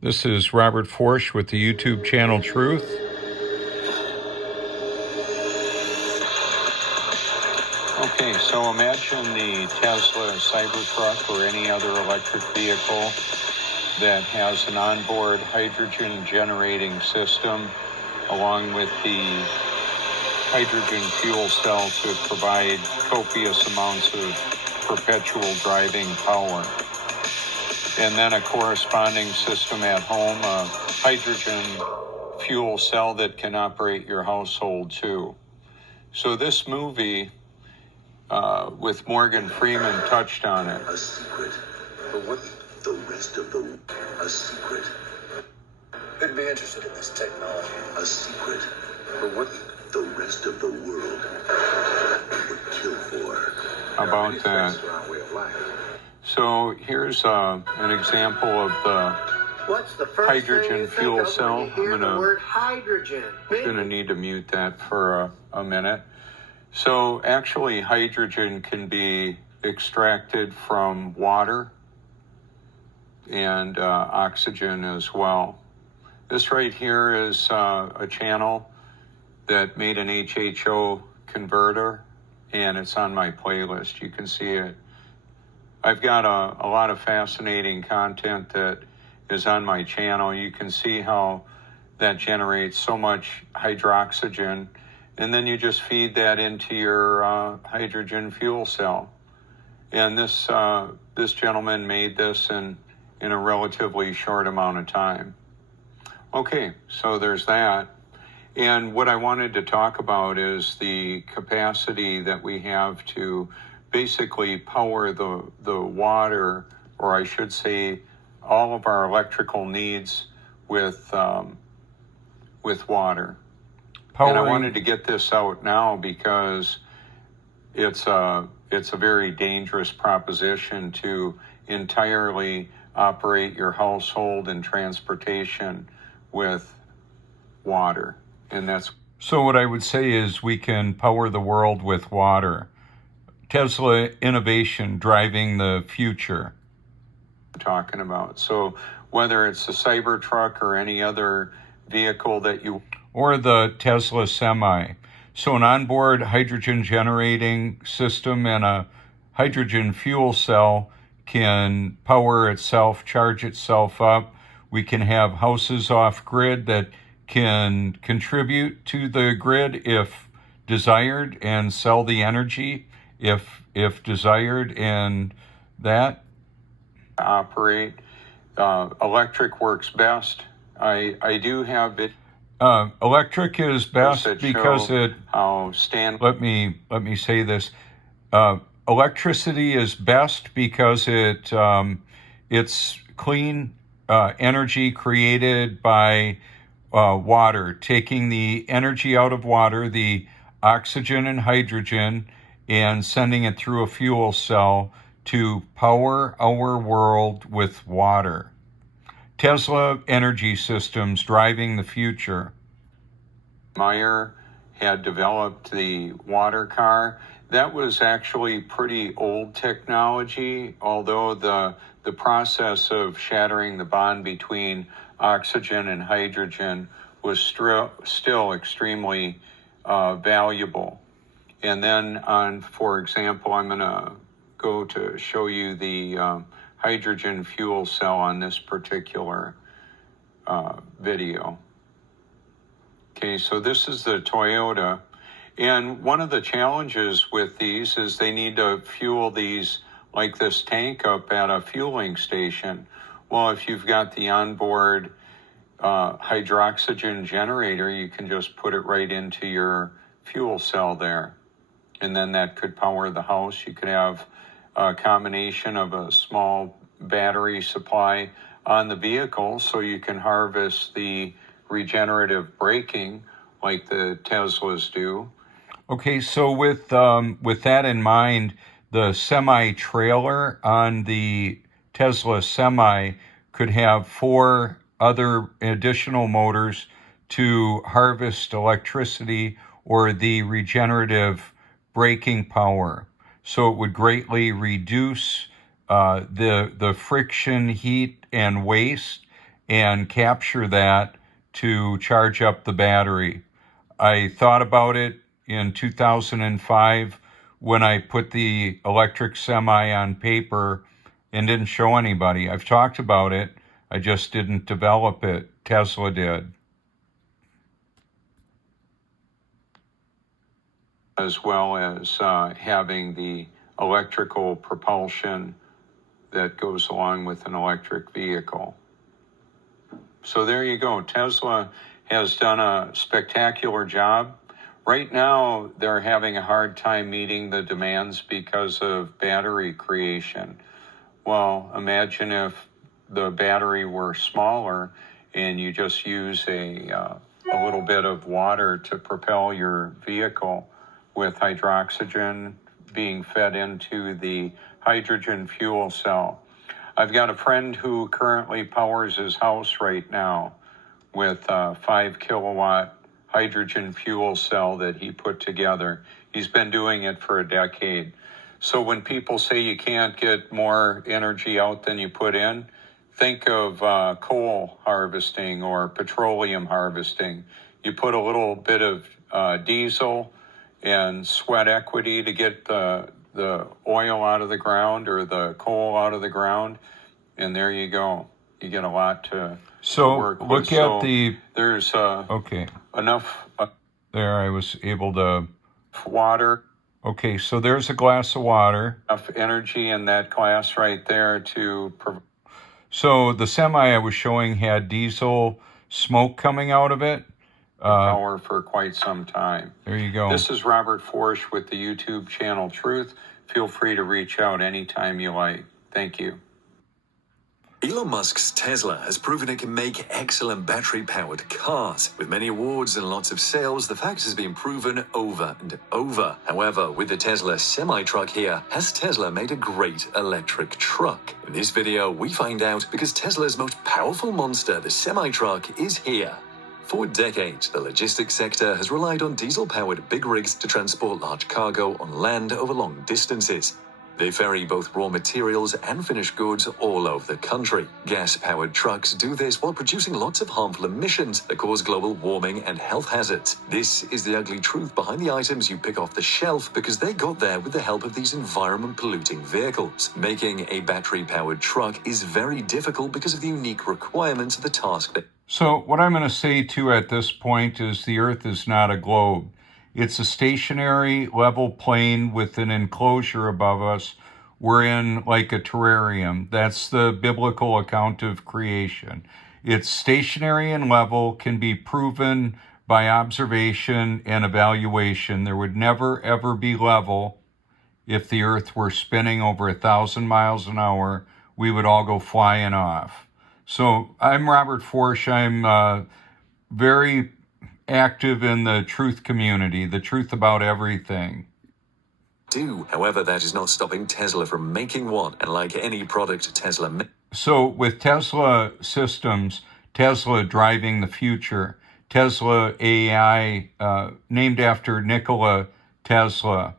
This is Robert Forsch with the YouTube channel Truth. Okay, so imagine the Tesla Cybertruck or any other electric vehicle that has an onboard hydrogen generating system along with the hydrogen fuel cell to provide copious amounts of perpetual driving power. And then a corresponding system at home, a hydrogen fuel cell that can operate your household too. So this movie with Morgan Freeman touched on it. A secret. But what the rest of the... A secret. Who'd be interested in this technology? A secret. But what the rest of the world would kill for. How about that? So here's an example of the hydrogen fuel cell. I'm gonna need to mute that for a minute. So actually hydrogen can be extracted from water and oxygen as well. This right here is a channel that made an HHO converter, and it's on my playlist. You can see it. I've got a lot of fascinating content that is on my channel. You can see how that generates so much hydroxygen, and then you just feed that into your hydrogen fuel cell. And this gentleman made this in a relatively short amount of time. Okay, so there's that. And what I wanted to talk about is the capacity that we have to basically power the water, or I should say all of our electrical needs with water. And I wanted to get this out now because it's a very dangerous proposition to entirely operate your household and transportation with water. And that's so what I would say is we can power the world with water. Tesla innovation driving the future. Talking about. So whether it's the Cybertruck or any other vehicle that you... Or the Tesla Semi. So an onboard hydrogen generating system and a hydrogen fuel cell can power itself, charge itself up. We can have houses off grid that can contribute to the grid if desired and sell the energy if desired, and that operate. Electric works best. I do have it. Electric is best because it. Let me say this. Electricity is best because it's clean energy created by water, taking the energy out of water, the oxygen and hydrogen, and sending it through a fuel cell to power our world with water. Tesla Energy Systems driving the future. Meyer had developed the water car. That was actually pretty old technology, although the process of shattering the bond between oxygen and hydrogen was still extremely valuable. And then for example, I'm going to go to show you the hydrogen fuel cell on this particular video. Okay, so this is the Toyota. And one of the challenges with these is they need to fuel these like this tank up at a fueling station. Well, if you've got the onboard hydroxygen generator, you can just put it right into your fuel cell there. And then that could power the house. You could have a combination of a small battery supply on the vehicle so you can harvest the regenerative braking like the Teslas do. Okay, so with that in mind, the semi-trailer on the Tesla Semi could have 4 other additional motors to harvest electricity or the regenerative braking power. So it would greatly reduce the friction, heat, and waste, and capture that to charge up the battery. I thought about it in 2005 when I put the electric semi on paper and didn't show anybody. I've talked about it, I just didn't develop it. Tesla did. As well as having the electrical propulsion that goes along with an electric vehicle. So there you go. Tesla has done a spectacular job. Right now, they're having a hard time meeting the demands because of battery creation. Well, imagine if the battery were smaller and you just use a little bit of water to propel your vehicle with hydroxygen being fed into the hydrogen fuel cell. I've got a friend who currently powers his house right now with a 5 kilowatt hydrogen fuel cell that he put together. He's been doing it for a decade. So when people say you can't get more energy out than you put in, think of coal harvesting or petroleum harvesting. You put a little bit of diesel and sweat equity to get the oil out of the ground or the coal out of the ground, and there you go. You get a lot to work with. Look at there's enough there I was able to water. Okay, so there's a glass of water. Enough energy in that glass right there to So the semi I was showing had diesel smoke coming out of it. Power for quite some time. There you go. This is Robert Forsch with the YouTube channel Truth. Feel free to reach out anytime you like. Thank you. Elon Musk's Tesla has proven it can make excellent battery-powered cars. With many awards and lots of sales, the fact has been proven over and over. However, with the Tesla semi-truck here, has Tesla made a great electric truck? In this video, we find out because Tesla's most powerful monster, the semi-truck, is here. For decades, the logistics sector has relied on diesel-powered big rigs to transport large cargo on land over long distances. They ferry both raw materials and finished goods all over the country. Gas-powered trucks do this while producing lots of harmful emissions that cause global warming and health hazards. This is the ugly truth behind the items you pick off the shelf because they got there with the help of these environment-polluting vehicles. Making a battery-powered truck is very difficult because of the unique requirements of the task. So what I'm going to say too at this point is the Earth is not a globe. It's a stationary, level plane with an enclosure above us. We're in like a terrarium. That's the biblical account of creation. It's stationary and level, can be proven by observation and evaluation. There would never, ever be level if the Earth were spinning over 1,000 miles an hour. We would all go flying off. So I'm Robert Forsch. I'm very active in the truth community, the truth about everything. However, that is not stopping Tesla from making one, and like any product Tesla makes. So with Tesla systems, Tesla driving the future, Tesla AI, named after Nikola Tesla.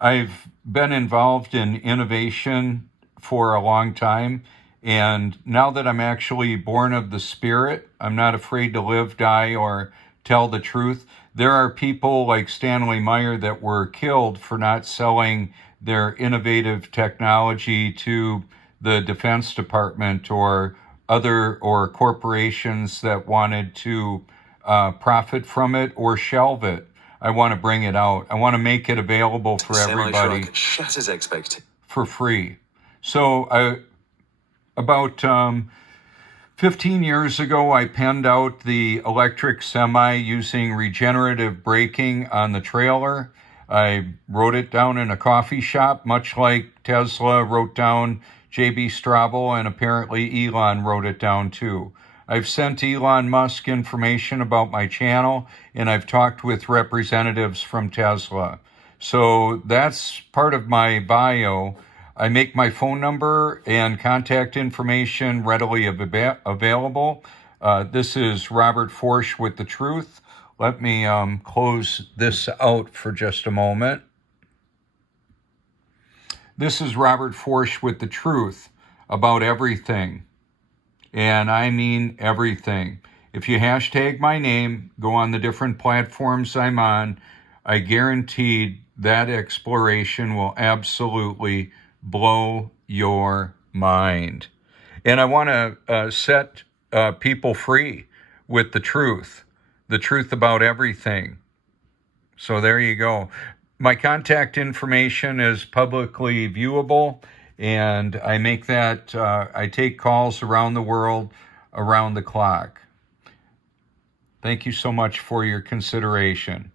I've been involved in innovation for a long time, and now that I'm actually born of the Spirit, I'm not afraid to live, die, or tell the truth. There are people like Stanley Meyer that were killed for not selling their innovative technology to the Defense Department or corporations that wanted to profit from it or shelve it. I want to bring it out. I want to make it available for everybody shatters expectations for free. So about 15 years ago, I penned out the electric semi using regenerative braking on the trailer. I wrote it down in a coffee shop, much like Tesla wrote down J.B. Straubel, and apparently Elon wrote it down too. I've sent Elon Musk information about my channel, and I've talked with representatives from Tesla. So that's part of my bio. I make my phone number and contact information readily available. This is Robert Forsch with the Truth. Let me close this out for just a moment. This is Robert Forsch with the Truth about everything. And I mean everything. If you hashtag my name, go on the different platforms I'm on, I guarantee that exploration will absolutely blow your mind. And I want to set people free with the truth about everything. So there you go. My contact information is publicly viewable, and I make that, I take calls around the world, around the clock. Thank you so much for your consideration.